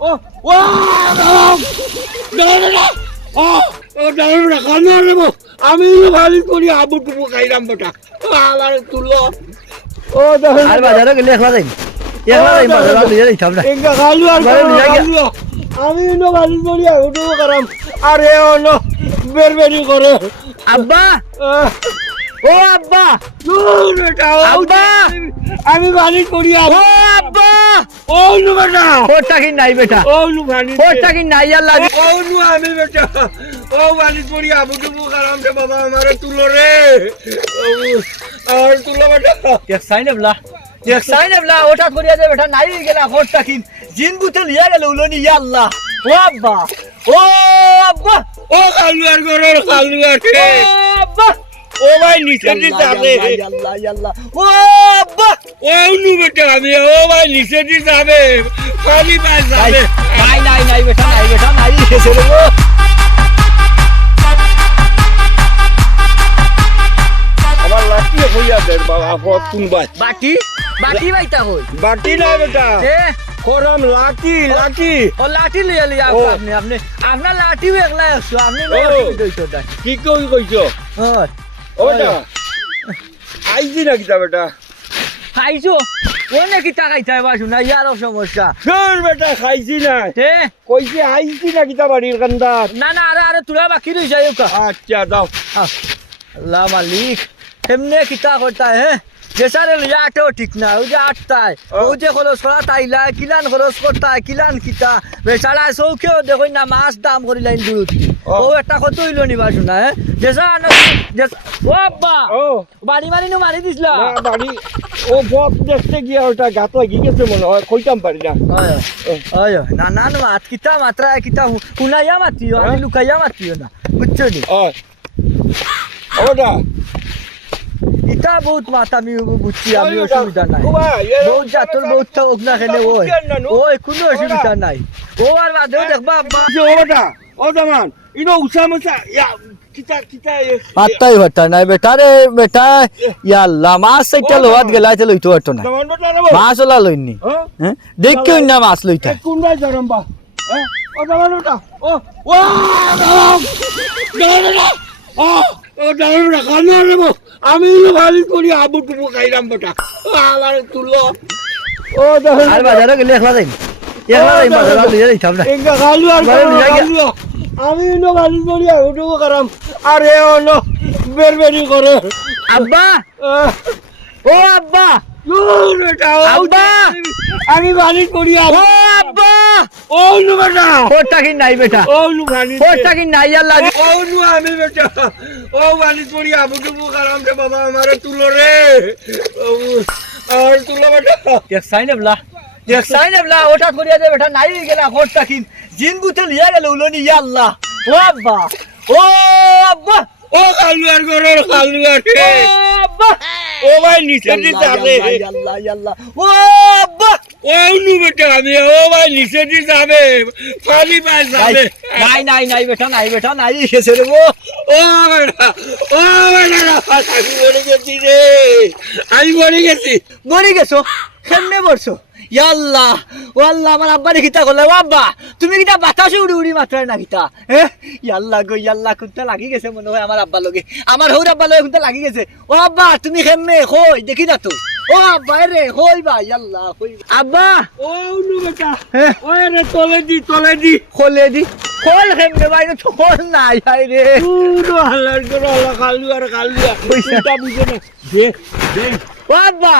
ও ও আমি ভালো করি আবু টুবু খাইলাম বেটা আমার তুলো ও আর বাজারে গেলে একলা যাই বাজারে লিয়ে যাইতাম না এঙ্গা খালু আর খালু আমি নো ভালো করি আবু টুবু করাম আরে ও নো বেরবেরি করে আব্বা ও আব্বা আব্বা আমি ভালো করি ও আব্বা ও নো বেটা ওটা কি নাই বেটা ও নো ভালো ওটা কি নাই আল্লাহ ও নো আমি বেটা ও ভালো করি আবু টুবু করাম রে বাবা আমারে তুলো রে আর তুলো বেটা এক সাইন এবলা ওটা করিয়া দে বেটা নাই গেলা ওটা কি জিন বুতে লিয়া গেল উলনি ইয়া আল্লাহ ও আব্বা ও আব্বা ও খালু আর করে খালু আর ও আব্বা ও ভাই নিচে দিতে হবে আল্লাহ আল্লাহ ও আব্বা ও নু বেটা আমি ও ভাই নিচে দিতে হবে খালি পাস যাবে নাই বেটা নাই এসে রে ও আমার লাঠি হইয়া দে বাবা ফতুন ভাই বাটি বাইতা হই বাটি না বেটা এ কোরাম লাঠি ও লাঠি লিয়া লিয়া ও। আপনি আপনার লাঠিও একলা আছো আপনি ও। দইতো দা কি কই কইছো হয় ও বেটা আইজি না কিতা বেটা খাইছো কোনে কি টাকাই চাইবা শুনা ইয়ারও সমস্যা তোর বেটা খাইছি না তে কইছে আইজি না কিতা বাড়ির কান্দার না আরে তুলা বাকি রই যাই কা আচ্ছা দাও अल्लाह मालिक हमने किता होता है जैसा रे याटो ठीक ना वो जो आटता है वो जो खरच करा ताइला किलान खरच करता है किलान किता बेचारा सौखे देखो ना मास दाम करी लाइन दूध वो একটা কত হইলো নিবা শোনা है जैसा ও আব্বা ও বাড়ি নো মারি দিছলা না বাড়ি ও বপ দেখতে গিয়া ওটা গাত লাগি গেছে মনে হয় কইতাম পারি না আয় না মাত কিতা মাত্রা কিতা হুনাইয়া মাতিও আমি লুকাইয়া মাতিও না বুঝছো নি ওটা ইটা বহুত মাতা আমি বুঝছি আমি অসুবিধা নাই ও ভাই বহুত জাতর বহুত হোক না খেলে ওই কোনো অসুবিধা নাই ও আর বাদেও দেখবা আব্বা ওটা ও জামান ইনো উসামসা ইয়া কিতা পাত্তাই হতা নাই বেটা রে বেটা ইয়া আল্লাহ মাছ সাইটা লোয়াত গেলা তে লইতো হতো না জামান বেটা রে মাছ ওলা লইনি হ্যাঁ দেখকে না মাছ লইতা কোন রাই জরম্বা ও জামান ওটা ও জামান ওটা খানা রে আমি ভালো করি আবু টুবু খাইলাম বেটা আমার তুলো ও জামান আর বাজারে গেলে একলা যাই বাজারে লিয়ে যাইতাম না এঙ্গা খালু আর খালু আমি নো ভালো করি আবু টুবু করাম আরে ও নো বেরবেরি করে আব্বা ও আব্বা আব্বা আমি ভালো করি ও আব্বা ও নু বেটা ওটা কি নাই বেটা ও নু ভালো ওটা কি নাই আল্লাহ ও নু আমি বেটা ও ভালো করি আবু টুবু করাম রে বাবা আমারে তুলো রে আর তুলো বেটা এক সাইন এবলা ওটা করিয়া দে বেটা নাই গেলা ওটা কি জিন বুতে লিয়া গেল উলনি ইয়া আল্লাহ ও আব্বা ও আব্বা ও খালু আর করে খালু আর ও আব্বা ও ভাই নিচে দিতে হবে আল্লাহ ও আব্বা ও নু বেটা আমি ও ভাই নিচে দিতে হবে খালি পাস যাবে নাই বেটা নাই এসে রে ও বেটা আমি মরে গেছি রে আমি মরে গেছি মরে গেছো কেমনে মরছো ইয়া আল্লাহ ও আল্লাহ আমার আব্বা রে কিতা করলে ও আব্বা তুমি কিতা বাতাসে উড়ি মাত্রায় না কিতা ইয়া আল্লাহ গো ইয়া আল্লাহ কোনটা লাগি গেছে মনে হয় আমার আব্বা লগে আমার হৌর আব্বা লগে কোনটা লাগি গেছে ও আব্বা তুমি কেমনে কই দেখি না তো ও আব্বা রে কই বা ইয়া আল্লাহ কই আব্বা ও নু বেটা ওই রে তলে দি খোলে দি খোল কেমনে ভাই না খোল নাই হাই রে পুরো হালার করে খালু আর ওইটা বুঝে না দেখ ও আব্বা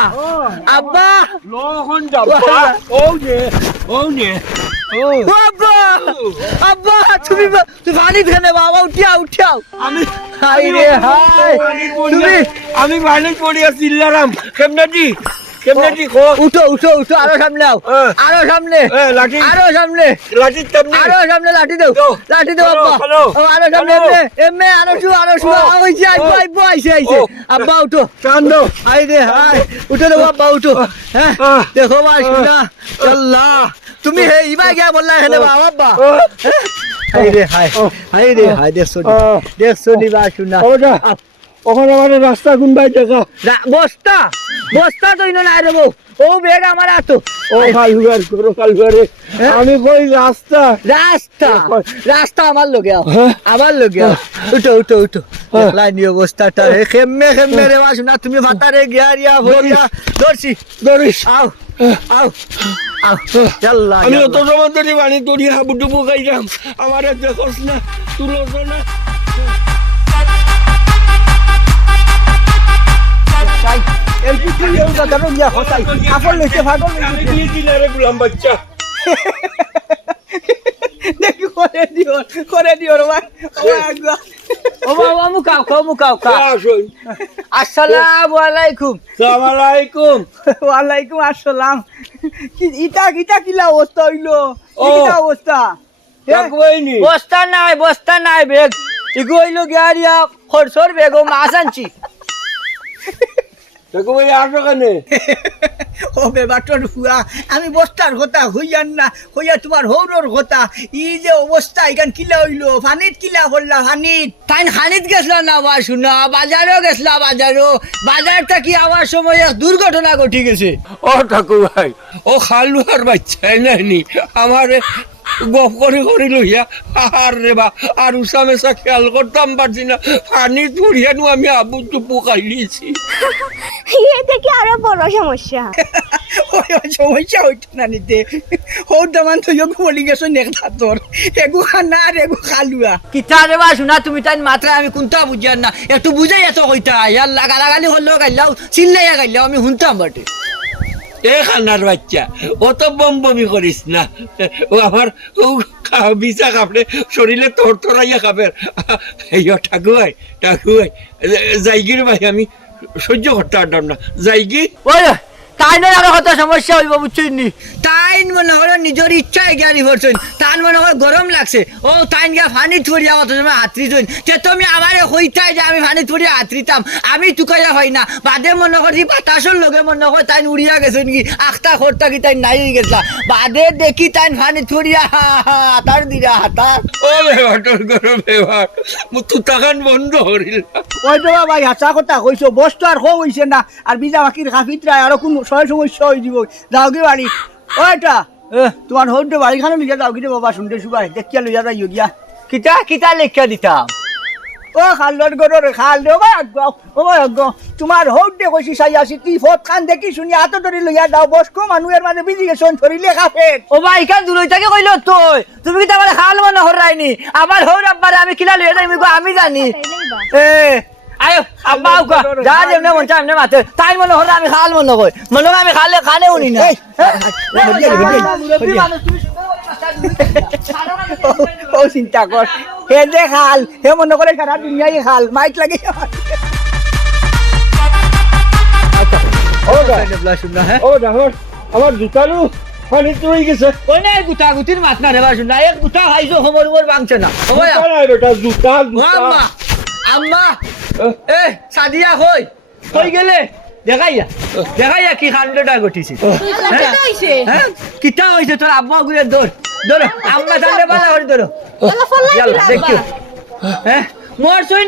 আব্বা লখন যাবা ও নে ও আব্বা তুমি পানি খেলে বাবা উঠিয়াও আমি হাই রে হাই তুমি আমি ভালো পড়িয়া চিল্লারাম কেমনে দি খো উঠো আরো সামনে আরো সামনে লাঠি লাঠি দাও আব্বা আরো সামনে এমে আরো শু আইছে আব্বা উঠো চান্দো হাই রে হাই উঠো রে আব্বা উঠো হ্যাঁ দেখো ভাই শুনা আল্লাহ তুমি হে ইবা গিয়া বললা হেলে বাবা হাই দেখছো নি বা শুনা ওখানে আমার রাস্তা কোনবাই দেখা বস্তা তো ইনো নাই রে ও বেগ আমার আতো ও কালুয়ার করো কালুয়ারে আমি কই রাস্তা রাস্তা রাস্তা আমার লগে আও, হ্যাঁ? আমার লগে আও। উঠো উঠো উঠো দেখলাই নি অবস্থাটা রে খেম্মে খেম্মে রে বাসু না তুমি ভাতারে গিয়ারিয়া ভরিয়া ধরছি ধরিস আও আও আও ইয়াল্লা আমি অত সময় ধরে পানি তরি হাবুডুবু খাইলাম আমার দেখোস না তুলো না চাই এলপি তুই এও দাদা গিয়া হতাই আপন লইছে ভাগল আমি দিয়ে দিলে রে গুলাম বাচ্চা দেখি করে দিও রে ভাই ও বাবা মুকাও আসুন আসসালামু আলাইকুম সালাম আলাইকুম ওয়ালাইকুম আসসালাম ইটা কিলা অবস্থা হইলো ও। কিটা অবস্থা রাখবইনি বস্তা নাই বেগ ইগো হইলো গিয়ারিয়া খরচর বেগ ও মাছ আনছি রাখবই আসো কেনে ও বেবাটর হুয়া আমি বস্তার কথা হইয়ান না হইয়া তোমার হৌরর কথা ই যে অবস্থা এখান কিলা হইলো ফানিত কিলা করলা ফানিত তাই খানিত গেছলা না বা শুনা বাজারও গেছলা বাজারটা কি আওয়ার সময় এক দুর্ঘটনা ঘটি গেছে ও ঠাকু ভাই ও খালুয়ার বাচ্চা নাইনি আমার গপ করে লইয়া আর রে বা আর উসামেশা খেয়াল করতাম পারছি না পানি ধরিয়ানো আমি আবু চুপু খাইলিছি এটা কি আরো বড় সমস্যা ওই সমস্যা হইতো না নিতে হৌ দামান তো যোগ বলি গেছো নেকটা তোর এগু খানা আর এগু খালুয়া কিতা রে বা শুনা তুমি তাই মাত্রা আমি কোনটা বুঝান না একটু বুঝাই এত কইতা ইয়ার লাগালাগালি হলো গাইলাও চিল্লাইয়া গাইলাও আমি শুনতাম বটে এ খানার বাচ্চা ও তো বমি করিস না ও আমার ও বিচা কাপড়ে শরীরে তরতরাইয়া খাবে এই ঠাকু ভাই যাইগির ভাই আমি সহ্য করতে পারতাম না যাইগি ওই তাই নয় আরো কত সমস্যা হইব বুঝছেন নি তাই মনে হলো নিজের ইচ্ছায় জ্ঞানী করছেন তার মনে হয় গরম লাগছে ও তাই গিয়া ফানি থরিয়া কত সময় হাতরি জইন তে তুমি আমারে হইতাই যে আমি ফানি থরিয়া হাতরিতাম আমি টুকাইয়া হয় না বাদে মনে করি বাতাসর লগে মনে হয় তাই উড়িয়া গেছেন কি আখতা খরতা কি তাই নাই হয়ে গেছলা বাদে দেখি তাই ফানি থরিয়া হাতার দিরা হাতার ও বেবাটর গরম বেবার মু তুতাখান বন্ধ করিল ওই তো বাবা হাসা কথা কইছো বস্তু আর হো হইছে না আর বিজা বাকির খাফিতরা আর কোন সমস্যা হয়ে দিব যাও কি বাড়ি ওইটা তোমার হইতে বাড়িখানে লিখে যাও কি বাবা শুনতে সুবাই দেখিয়া লইয়া যাই গিয়া কিতা লেখিয়া দিতাম ও খালর গরর খাল রে ভাই ও ভাই তোমার হইতে কইছি সাই আসি তুই ফট খান দেখি শুনি হাত ধরে লইয়া দাও বসকো মানুষের মাঝে বিজি গেছন ধরিলে খাফে ও ভাই কান দূরইটাকে কইলো তুই তুমি কি আমার খাল মনে হরাইনি আমার হর আব্বারে আমি কিলা লইয়া যাই আমি জানি এ আয়ো আব্বা আউকা যা যেমনে মন চাই এমনে মাতে তাই মনে হরে আমি খাল মনে কই মনে আমি খালে উনি না ও চিন্তা কর হে দে খাল হে মনে করে সারা দুনিয়ায় খাল মাইক লাগে ও ডাঙর আমার জুতালু পানি তুই গেছে ওই না গুতা গুতির মাত না রেবা শুনা এক গুতা খাইছো খবর বাংছে না বেটা জুতা আম্মা আম্মা এ সাদিয়া কই গেলে দেখাইয়া কি কাণ্ডটা ঘটিছে হ্যাঁ কিটা হইছে তোর আব্বা গুলে ধরো আম্মা তাহলে বালা করে ধরো ইয়াল্লা দেখিও হ্যাঁ মরছই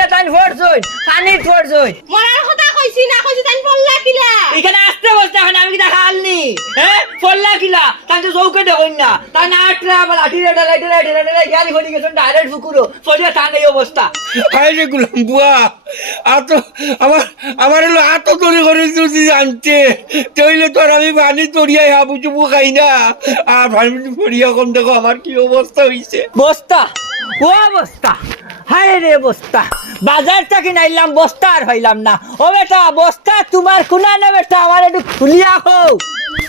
না তাই ফরছই পানি ফরছই মরার কথা কইছি তাই বললা কিলা এখানে আসতে বসতে এখন আমি কি দেখা আলনি হ্যাঁ ফল্লা কিলা তাই তো চৌকে দেখুন না তাই না আটরা আবার লাঠি রেডা গাড়ি ঘড়ি গেছেন ডাইরেক্ট ফুকুরো ফরিয়া থান এই অবস্থা হাই রে গুলাম বুয়া আত আমার হলো আত তরি করে তুই জানতে তইলে তোর আমি পানি তরিয়াই হাবু চুবু খাই না আর পানি ফরিয়া কম দেখো আমার কি অবস্থা হইছে বস্তা ও বস্তা হায় রে বস্তা বাজার থেকে নাইলাম বস্তা আর হইলাম না ও বেটা বস্তা তোমার কোনা না বেটা আমার একটু খুলিয়া খাও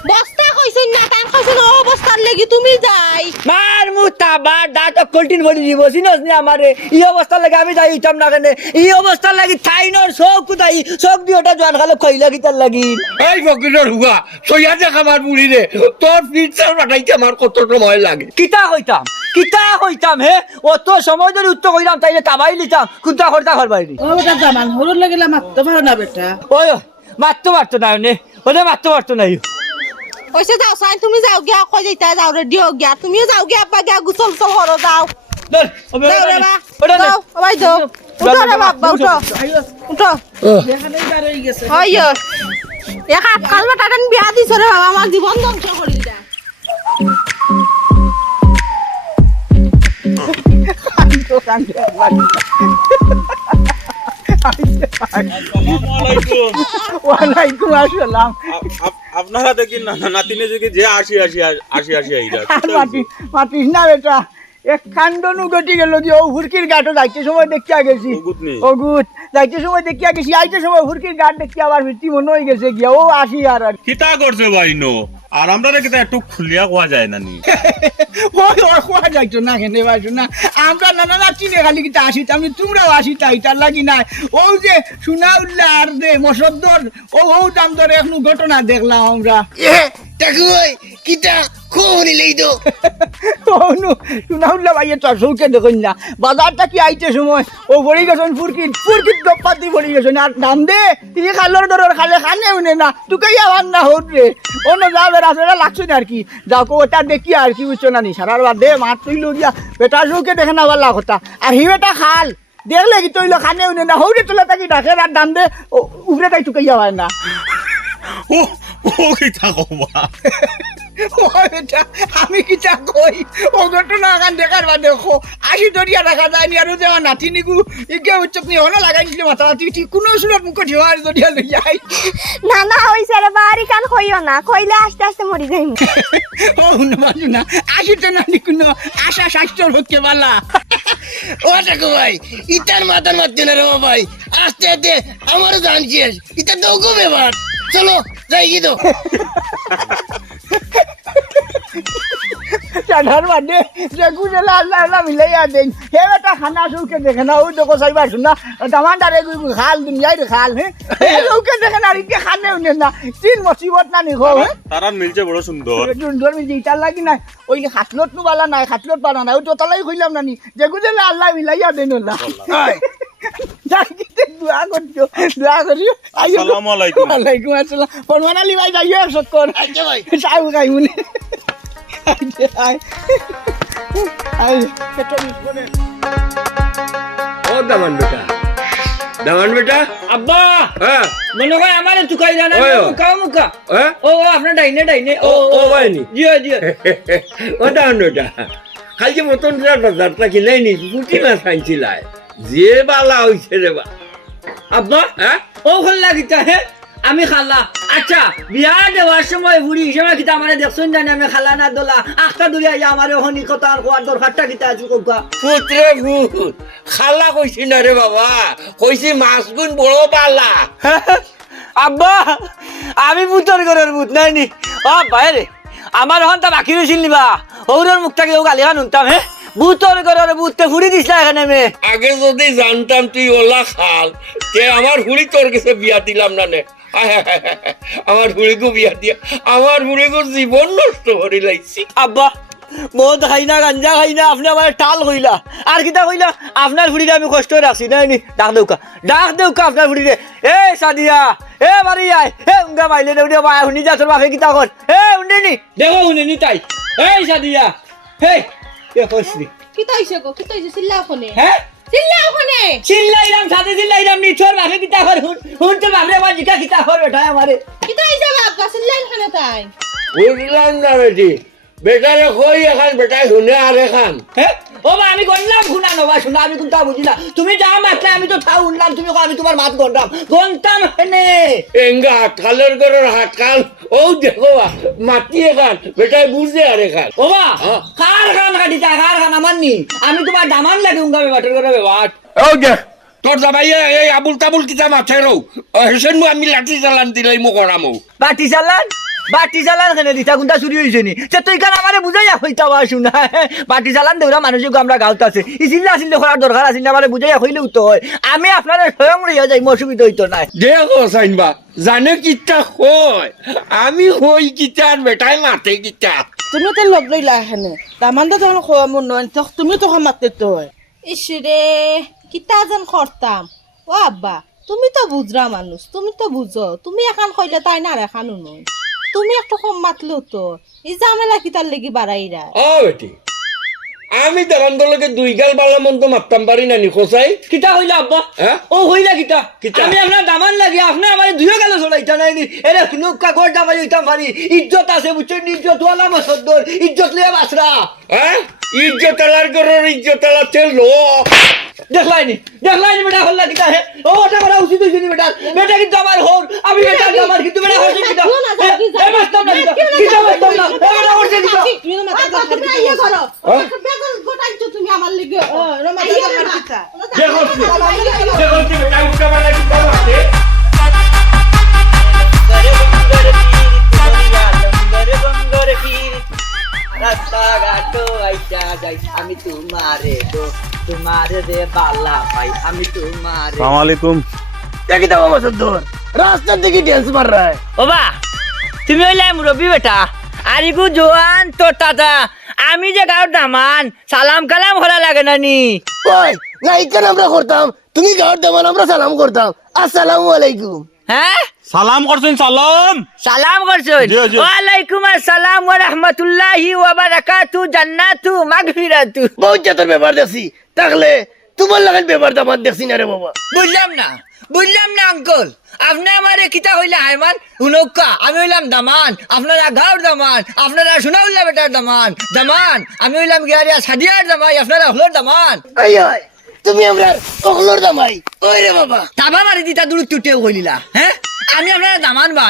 বস্তা কইছেন না তাই কইছেন ও বস্তার লাগি তুমি যাই মার মুতা বার দাঁত কল্টিন বলি দিব সিনস নি আমারে এই অবস্থা লাগে আমি যাই ইতাম না কেনে এই অবস্থা লাগি থাইনর সব কুদাই সব দি ওটা জোয়ান খালে কইলা কি তার লাগি এই ফকিরের হুয়া সইয়া দেখ আমার বুড়ি রে তোর পিৎজার বানাইতে আমার কত সময় লাগে কিতা কইতাম হে অত সময় ধরে উত্তর কইলাম তাইলে কাবাই লিতাম কুতা করতা করবাইনি ও বেটা জামান হরুর লাগিলা মারতে পারো না বেটা ওই মারতো না নে ওরে মারতো না কইছে যাও সাই তুমি যাও গিয়া কই যাইতা যাও রেডি হও গিয়া তুমিও যাও গিয়া আপা গিয়া গুছল সব হরো যাও যাও রে বা যাও ওই যাও উঠো রে বাবা উঠো এখানেই বার হয়ে গেছে হয় এক আটকাল বেটাটান বিয়া দিছ রে বাবা আমার জীবন ধ্বংস করিল দা ওয়ালাইকুম আসসালাম। আপনারা দেখি নাতিনে দেখি যে আসি আইরা মাতিস না বেটা, এক কান্দনু গটি গেল কি ও হুরকির ঘাটও যাইতে সময় দেখিয়া গেছি। ওগুত যাইতে সময় দেখিয়া গেছি, আইতে সময় হুরকির ঘাট দেখি আবার ফিরতি মনে হয়ে গেছে গিয়া ও আসি আর কিতা করছে বাইনো আর আমরা কিতা একটু খুলিয়া কোয়া যায় না নি ওই ওর খোয়া যাইতো না কেন পাইছো না, আমরা নানা চিনে খালি কিতা আসিত আমি তোমরাও আসিতা ইটার লাগি নাই। ও যে সুনাউল্লাহ আর দে মসদ্দর ও দাম ধরে এখন ঘটনা দেখলাম আমরা। টাকুই কিতা কোনি লইদো সুনাউল্লাহ ভাইয়ের তোর সৌকে দেখুন না, বাজারটা কি আইতে সময় ও ভরি গেছেন ফুরকিট দপ্পাতি ভরি গেছেন আর দাম দে তিনি খালোর দরের খালে খানে উনে না তুকে আবার না হোট রে অন্য যাবে রাস্তাটা লাগছে না আর কি যাও ওটা দেখি আর কি বুঝছো না নি সারার বার দে মাঠ তুইল গিয়া বেটার সৌকে দেখে না আবার লাখ কথা আর হি বেটা খাল দেখলে কি তৈল খানে উনে না হৌরে তোলা তাকি ডাকে আর দাম দে উপরে তাই তুকে আবার না ও কিতা কবা আমি কিতা কই ও ঘটনা এখন দেখার বা দেখো আসি দরিয়া দেখা যায়নি আর যে আমার নাতি নিগু ইকে উচ্চক নিয়ে হলো লাগাইছিল মাথা তুই ঠিক কোনো সুরত মুখ ঢিও আর দরিয়া লই যাই না না হইছে রে বাড়ি কান কইও না কইলে আস্তে আস্তে মরি যাইম ও মানু না আসি তো না কোনো আশা স্বাস্থ্যর হচ্ছে বালা ও টাকুই ইতার মাথার মারতে না রে ভাই আস্তে আস্তে আমারও জান শেষ ইতা দৌগো বেবার চলো যাই গিয়ে চাধার বাদে যে গুজলা আল্লাহ আল্লাহ মিলাইয়া দেন হে বেটা খানা সৌকে দেখে না ওই দেখো চাইবা শুনা দামানদারে খাল দুনিয়ায় খাল হ্যাঁ সৌকে দেখে না আর ইকে খানে উনে না তিন মুসিবত না নিখো হ্যাঁ তারা মিলছে বড় সুন্দর সুন্দর মিলছে ইটার লাগি নাই ওই হাতলত নু বালা নাই হাতলত বানা নাই ওই তোতালাই কইলাম নানি যে গুজলা আল্লাহ মিলাইয়া দেন না দোয়া করছো দোয়া করিও আসসালামু আলাইকুম ওয়ালাইকুম আসসালাম ফরমানালি ভাই যাইও একশত কর আচ্ছা ভাই চাউ খাই মুনে ও দামান বেটা আব্বা হ্যাঁ মনে হয় আমারে চুকাই জানা ওই ও। মুখা হ্যাঁ ও আপনার ডাইনে ও ভাইনি জিও জিও ও দামান বেটা কালকে মতন যাত্রা কিনাই নি পুটি মাছ আনছিলাই যে বালা হইছে রে বা আব্বা হ্যাঁ ও খোল্লা কিতা হে আমি খালা আচ্ছা বিয়া দেওয়ার সময় বুড়ি হিসেবে কিতা আমারে দেখছুন জানি আমি খালা না দোলা আখটা দূরে আইয়া আমারে হনি কথা আর কোয়ার দরকারটা কিতা আছে কোকা পুত্রে ভূত খালা কইছি না রে বাবা কইছি মাছ গুণ বড় বালা আব্বা আমি ভূতর ঘরের ভূত নাই নি ও বাইরে আমার হন তা বাকি রইছিল নিবা ওর মুখটাকে ও গালি খান উনতাম হে ভূতর ঘরের ভূততে ফুড়ি দিছলা এখানে মে আগে যদি জানতাম তুই ওলা খাল তে আমার হুড়ি তোর কাছে বিয়া দিলাম না নে আমার হুড়িকে বিয়া দিয়া আমার হুড়িকে জীবন নষ্ট করে লাইছি আব্বা মদ খাই না গাঞ্জা খাই না আপনি আমার টাল কইলা আর কিতা কইলা আপনার ফুড়িরে আমি কষ্ট রাখছি নাই নি ডাক দেউকা আপনার ফুড়িরে এ সাদিয়া এ বাড়ি আয় এ উঙ্গা মাইলে দেউড়ে মায়া শুনি যা তোর বাপে কিতা কর এ উন্ডে নি দেখো শুনে নি তাই এই সাদিয়া হে এ কইছি কি তাইছে গো কি তাইছে চিল্লাও কোনে হ্যাঁ চিল্লাও কোনে চিল্লাইরাম সাথে চিল্লাইরাম নি তোর বাপে কিতা কর হুন তোর বাপরে বাজিকা কিতা কর বেটা আমারে কি তাইছে বাবা চিল্লাই খানে তাই বুঝলাম না বেটি বেটারে কই এখান বেটাই শুনে আর এখান হ্যাঁ ও বা আমি গনলাম শুনা নবা শুনা আমি কোনটা বুঝি না তুমি যা মাতলে আমি তো তাও উনলাম তুমি কো আমি তোমার মাত গনতাম হেনে এঙ্গা হাতকালের ঘরের হাতকাল ও দেখো মাতি এখান বেটাই বুঝে আর এখান ও বা হ্যাঁ। কার খান কাটিতা কার খান আমার নি আমি তোমার দামান লাগি উঙ্গা বেটার করে বেবাট ও দেখ তোর যাবাই এই আবুল তাবুল কিতা মাথায় রও হেসেন আমি লাঠি চালান দিলাই মো করামো বাটি চালান কেনে দিতা কোনটা চুরি হইছে নি তে তুই কান আমারে বুঝাইয়া কইতা বা শুনা বাটি চালান দেউরা মানুষে আমরা গাঁত আছে ই চিল্লা চিল্লা করার দরকার আছে না আমারে বুঝাইয়া কইলেও তো হয় আমি আপনারে স্বয়ং লইয়া যাই অসুবিধা হইতো না দেখো সাইনবা জানে কিতা হয় আমি হই কিতা আর বেটাই মাতে কিতা তুমি তো লগ লইলা এখানে দামানটা তখন খোয়া মন নয় তুমি তখন মারতে তো হয় ইসরে কিতা যেন করতাম ও আব্বা তুমি তো বুঝরা মানুষ তুমি তো বুঝো তুমি এখান কইলে তাই না আর এখানো নয় তুমি একটু কম মাতলেও তো এই ঝামেলা কিতার লেগে বাড়াইরা ও বেটি আমি দেবান্দরকে 2 গাল বালা মন্দ মারতাম পারি না নি খোসাই কিতা হইলা আব্বা হ্যাঁ? ও হইলা কিতা কিতা? আমি আপনার দামান লাগি আপনার আমার দুই গেল চলাইতা নাই নি এরে নুকা গড় দামাই হইতাম পারি ইজ্জত আছে বুঝছেন ইজ্জত ওয়ালা মসদ্দর ইজ্জত লিয়া বাসরা হ্যাঁ ইজ্জত আলার গরর ইজ্জত আলাতে লো দেখলাইনি বেটা হল্লা কিতা হে ও ওটা করা উচিত হইছে নি বেটা কিন্তু আমার হোর আমি বেটা আমার কিন্তু বেটা হইছে কিতা এ মাস্টার না কিতা মাস্টার না এ বেটা হইছে কিতা তুমি না মাথা আর তুমি ইয়ে করো বেজাল গোটাইছো তুমি আমার লিগে ও রমা দাদা মারকিতা দেখো দেখো বেটা উঠা বালা কিতা মারতে রাস্তা ঘাটো আইসা যাই আমি তোমারে রে বালা পাই আমি তোমারে আসসালামু আলাইকুম দেখি দাও মসদ্দর রাস্তার দিকে ড্যান্স মার রা ওবা তুমি হইলে মুরব্বী বেটা আরিগু জোয়ান তোর দাদা আমি যে গাঁর দামান সালাম কালাম করা লাগে না নি ওই না ইকান আমরা করতাম তুমি গাওয়ার দামান আমরা সালাম করতাম আসসালামু আলাইকুম হ্যাঁ সালাম করছেন সালাম সালাম করছুন জি, জি। ওয়ালাইকুম আসসালাম ওয়া রাহমাতুল্লাহি ওয়া বারাকাতু জান্নাতু মাগফিরাতু বহুত জাতের ব্যাপার দেখছি তাহলে তোমার লাগান ব্যাপার দামান দেখছি না রে বাবা বুঝলাম না আঙ্কল আপনি আমারে কিতা হইলা হাইমান হুনকা আমি হইলাম দামান আপনারা গাঁর দামান আপনারা সোনাউল্লাহ বেটার দামান আমি হইলাম গিয়ারিয়া সাদিয়ার দামাই আপনারা হলোর দামান আই আই তুমি আমরা অকলর দামাই ওই রে বাবা তাবা মারি দিতা দূর তুটেও কইলিলা হ্যাঁ আমি আপনারা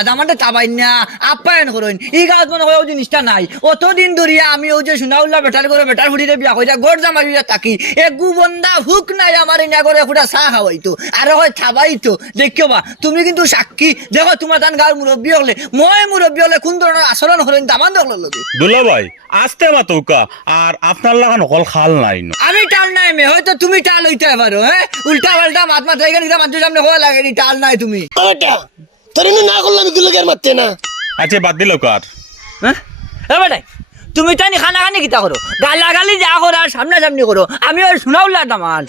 দামানটা তাবাই না আপ্যায়ন করুন এই গাঁত মনে হয় ওই জিনিসটা নাই অতদিন ধরিয়া আমি ওই যে সোনাউল্লাহ বেটার করে বেটার ফুটিতে বিয়া কইরা গড় জামাইয়া থাকি একু বন্দা হুক নাই আমার ইনা করে ফুটা চাহ খাওয়াইতো আর হয় থাবাইতো দেখিও বা তুমি কিন্তু সাক্ষী দেখো তোমার তান গাঁর মুরব্বী হলে মই মুরব্বী হলে কোন ধরনের আচরণ হলেন দামান দেখলো লগে দুলা ভাই আসতে মাতৌকা আর আপনার লাগান অকল খাল নাই ন আমি টাল নাই মে হয়তো তুমি টাল হইতে পারো হ্যাঁ উল্টা পাল্টা মাত মাত হয়ে গেলে মানুষের সামনে হওয়া লাগে টাল নাই তুমি ওটা তোর না করলাম এগুলো আর মারতে না আচ্ছা বাদ দিল কার হ্যাঁ বেটাই তুমি তাই খানাখানি কিতা করো গালাগালি যা করো আর সামনাসামনি করো আমি ওই শোনাউল্লাহ দামান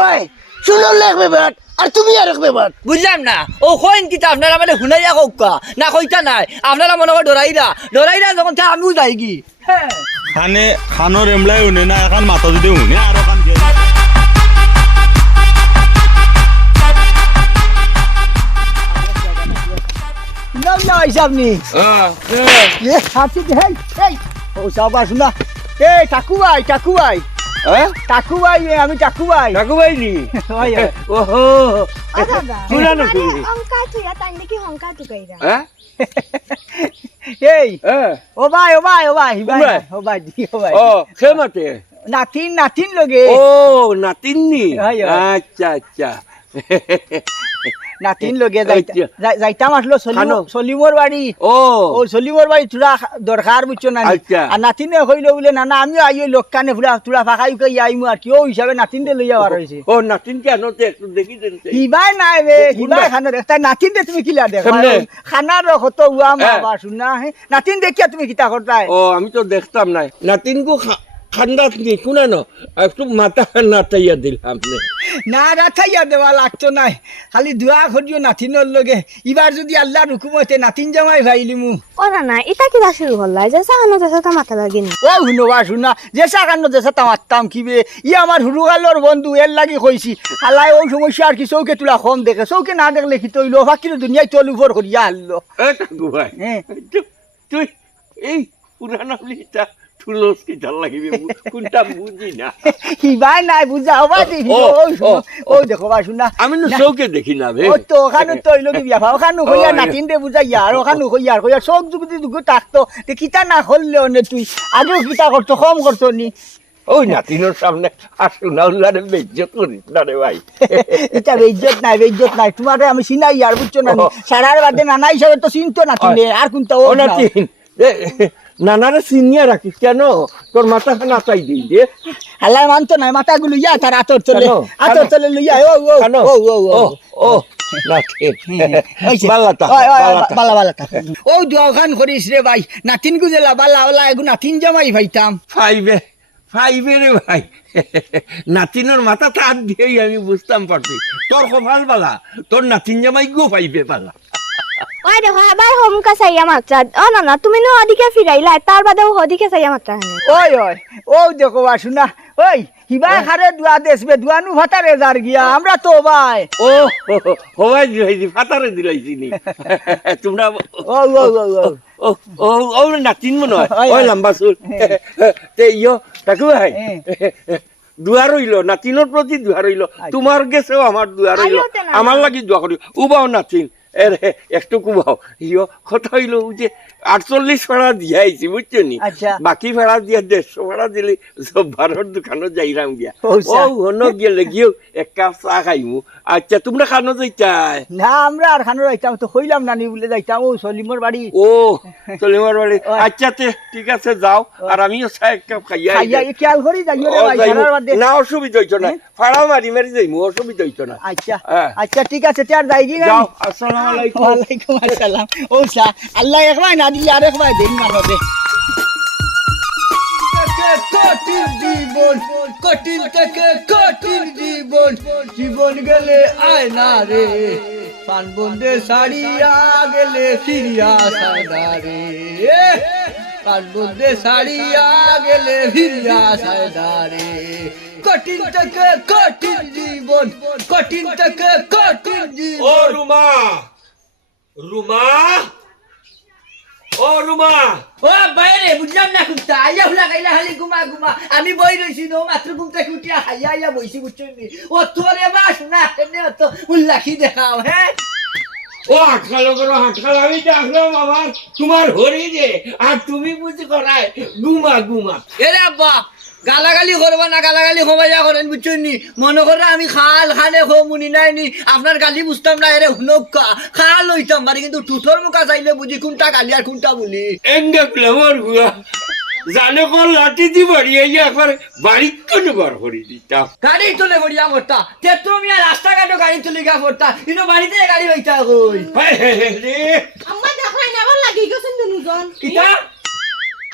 ওই শুনল এক ব্যাপার আর তুমি আর এক ব্যাপার বুঝলাম না ও কইন কিতা আপনারা মানে শুনাইয়া কৌকা না কইতা নাই আপনারা মনে হয় ডরাইরা যখন থাকে আমিও যাই কি হ্যাঁ খানে খানোর এমলাই উনে না এখন মাথা যদি উনে আর ওখান না হিসাব নি এ হাতি হেই হেই ও সাবা শুনা এ টাকু ভাই টাকু ভাই আমি টাকু ভাই কাকু ভাইনি ওই ওই। ওহো শুনা না তুমি অঙ্কা তুই তাই নাকি হংকা তুই কইরা হ্যাঁ এই হ্যাঁ ও ভাই ভাই। ও ভাই দি ও ভাই ও সে মাতে নাতিন লগে ও নাতিননি হয়, হয়। আচ্ছা নাতিন লগে আচ্ছা। যাইতাম আসলো খানো। সলিমর বাড়ি ও ও সলিমর বাড়ি তুলা দরকার বুঝছো না আচ্ছা। আর নাতিনে কইলো বলে না আমি আইও লোক কানে ফুলা তুলা ফাঁকাই কই আইমু আর কি ও হিসাবে নাতিনতে লইয়া বার হইছে ও নাতিন কেন একটু দেখি দেন হিবাই নাই রে হিবাই খানো রে তাই নাতিন দে তুমি কিলা দেখো কেমনে? খানার কত উয়া মা হ্যাঁ। বা শুনা হে নাতিন দেখিয়া তুমি কিতা করতাই ও আমি তো দেখতাম নাই নাতিনকু খান্দাত নি শুনে না একটু মাথা নাতাইয়া দিলাম না রাখাইয়া দেওয়া লাগতো নাই খালি দোয়া করিও নাতিনর লগে এবার যদি আল্লাহর হুকুমতে নাতিন জামাই ভাইলি মু ওরা না এটা কি শুরু হল্লা যে সাহানো দেশে তো মাথা লাগেনি ও শুনবা শুনা যে সাকান্ন দেশে তামাত্তাম কিবে ই আমার হুরুগালোর বন্ধু এর লাগি কইছি হালাই ওই সমস্যা আর কি চৌকে তুলা কম দেখে চৌকে না দেখলে কি তৈল ফাঁকির দুনিয়ায় তল উপর করিয়া হারলো কাকু ভাই হ্যাঁ তুই এই পুরানা লিটা তুলস কি ভাল লাগিবে কোনটা বুঝি না হিবাই নাই বুঝা হবা দেখি ও, ওই শুনো ও। ওই দেখো বা শুনা আমি না চৌকে দেখি না বে ও তো ওখানে তৈল কি বিয়া ভাও ওখানে কইয়া ও, নাতিন দে বুঝা ইয়ার ওখানে কইয়া সব যুগতি দুগু থাকতো তে কিতা না করলে অনে তুই আগেও কিতা করতো কম করতো নি ওই নাতিনোর সামনে আসুন আল্লাহরে বেজ্জত করিস না রে ভাই এটা বেইজ্জত নাই তোমারে আমি চিনাই আর বুঝছো না নি? সারার বাদে নানা হিসাবে তো চিনতো না তুমি আর কোনটা ও ও নাতিন নানারে সিনিয়া রাখিস কেন তোর মাথা নাচাই দিই দে হালাই মানতো নাই মাথাগুলো ইয়া তার আতর চলে কেন? আতর চলে লইয়া ও ও কেন ও ও ও ও ও নাতিন হইছে। বালাতা ওই, ওই, ওই, বালাতা বালা ও দোকান করিস রে ভাই নাতিন গুজেলা বালা ওলা এগু নাতিন জামাই ভাইতাম ফাইভে রে ভাই নাতিনোর মাথা তার দিয়েই আমি বুঝতাম পারছি তোর কপাল বালা তোর নাতিন জামাই গো ফাইভে পালা ওই দেখো আবার হোমকা চাইয়া মাত্রা ও না না তুমি নো ওদিকে ফিরাইলা তার বাদেও ওদিকে চাইয়া মাত্রা হেনে ওই ওই ও দেখো বাসুনা ওই হিবা খারে দুয়া দেশবে দুয়ানু ভাতারে যার গিয়া আমরা তো ভাই ও হওয়াই দিলাইছি ফাতারে দিলাইছি নি তোমরা ও ও ও ও ও ও ও নাতিন মনে হয় ওই, ওই ওই। লম্বা চুল তে ইয়ো তাকু ভাই দুয়া রইল নাতিনোর প্রতি দুয়া রইল তোমার গেছেও আমার দুয়া রইল আমিও তো না। আমার লাগি দোয়া করি উবাও নাতিন এর একটু কুবাও ইয়ো কথা হইল যে 48 ভাড়া দিয়াইছি বুঝছো নি আচ্ছা। বাকি ভাড়া দিয়া 150 ভাড়া দিলে সব ভাড়ার দোকানও যাইরাম গিয়া ও, ও হন গেলে গিয়েও এক কাপ চা খাইমু আচ্ছা তোমরা খানো যাইতাই না আমরা আর খানো যাইতাম তো কইলাম নানি বলে যাইতাম ও সলিমর বাড়ি ও সলিমার বাড়ি আচ্ছা তে ঠিক আছে যাও আর আমিও চা এক কাপ খাইয়া খাইয়া যাই। খেয়াল করি যাইও রে ও, ভাই যাইমু। খেলার বাদে না অসুবিধা হইতো না ফাড়া মারি মারি যাইমু অসুবিধা হইতো না আচ্ছা হ্যাঁ। আচ্ছা ঠিক আছে তার যাই কি যাও আসসালামু আলাইকুম ওয়ালাইকুম আসসালাম ও সা আল্লাহ একবার না দিলে আরেক ভাই দিন মানবে কঠিন জীবন কঠিন থেকে কঠিন জীবন জীবন গেলে আয় না রে পান বন্ধে সারিয়া গেলে ফিরিয়া সায়না রে পান বন্ধে সারিয়া গেলে ফিরিয়া সায়না রে কঠিন থেকে কঠিন জীবন কঠিন থেকে কঠিন ও জীবন রুমা রুমা ও রুমা ও বাইরে বুঝলাম না কুত্তা আইয়া হুলা খাইলা খালি ঘুমা ঘুমা আমি বই রইছি নো মাত্র ঘুমটা উঠিয়া খাইয়া আইয়া বইছি বুঝছি ও তোরে বাস না কেনে তো উল্লাখি দেখাও হ্যাঁ ও হাটখালো করো হাটখালো আমি দেখলাম আমার তোমার হরি যে আর তুমি বুঝি করায় গুমা গুমা এরে আব্বা গালাগালি করবা না গালাগালি হবাইয়া করেন বুঝছেন মনে করে আমি খাল খানে মুনি নাই নি আপনার গালি বুঝতাম না এরে হুনক্কা খাল হইতাম পারি কিন্তু টুথর মুখা চাইলে বুঝি কোনটা গালি আর কোনটা বলি এঙ্গে প্লেমর গুয়া জানে কোন লাঠি দি বাড়ি আইয়া একবার বাড়ি কোনে বার করে দিতাম গাড়ি তুলে বড়িয়া পড়তা তে তুমি আর রাস্তাঘাটে গাড়ি তুলে গিয়া পড়তা কিন্তু বাড়িতে গাড়ি হইতা কই রে আম্মা দেখাই না আবার লাগি গেছেন দুজন কিতা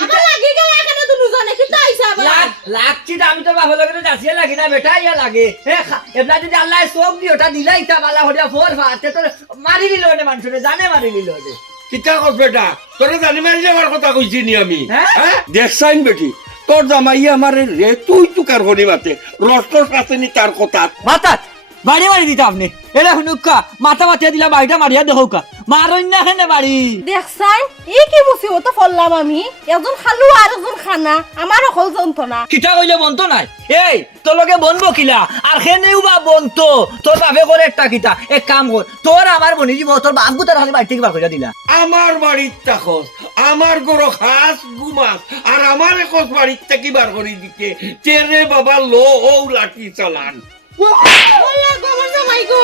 আবার লাগি গেল এখানে দুজনে কি তাইছে আবার লাগছি আমি তো বাবা লগে যাচ্ছি লাগি না বেটা ইয়া লাগে এবলা যদি আল্লাহ সব দি ওটা দিলাই তা বালা হরিয়া ফোর ফাতে তো মারি দিল নে মানুষরে জানে মারি দিল রে কিতা কর বেটা তোরে জানি মারি যাবার কথা কইছি নি আমি হ্যাঁ? হ্যাঁ দেখছাইন বেটি তোর জামাই আমারে রে তুই তুকার হরি মাতে রস্ত শাসনি তার কথা মাতাত বাড়ি মারি দিতা আপনি এরা হুনুকা মাথা মাথা দিলা বাড়িটা মারিয়া দেখো কা মারইন না হেনে বাড়ি দেখছাই এই কি মুসিবত পড়লাম আমি একজন খালু আর একজন খানা আমার অকল যন্ত্রণা কিটা কইলে বন্ত নাই এই তোর লগে বনবো কিলা আর খেনেও বা বন্ত তোর বাপে করে একটা কিটা এক কাম কর তোর আমার বনি দিব তোর বাপ গুতার খালি বাড়ি থেকে বার করে দিলা আমার বাড়ির তাকস আমার গরো খাস গুমাস আর আমার একস বাড়ির থেকে বার করে দিতে তেরে বাবা লো ও লাঠি চালান ওলা গো আমার জামাই গো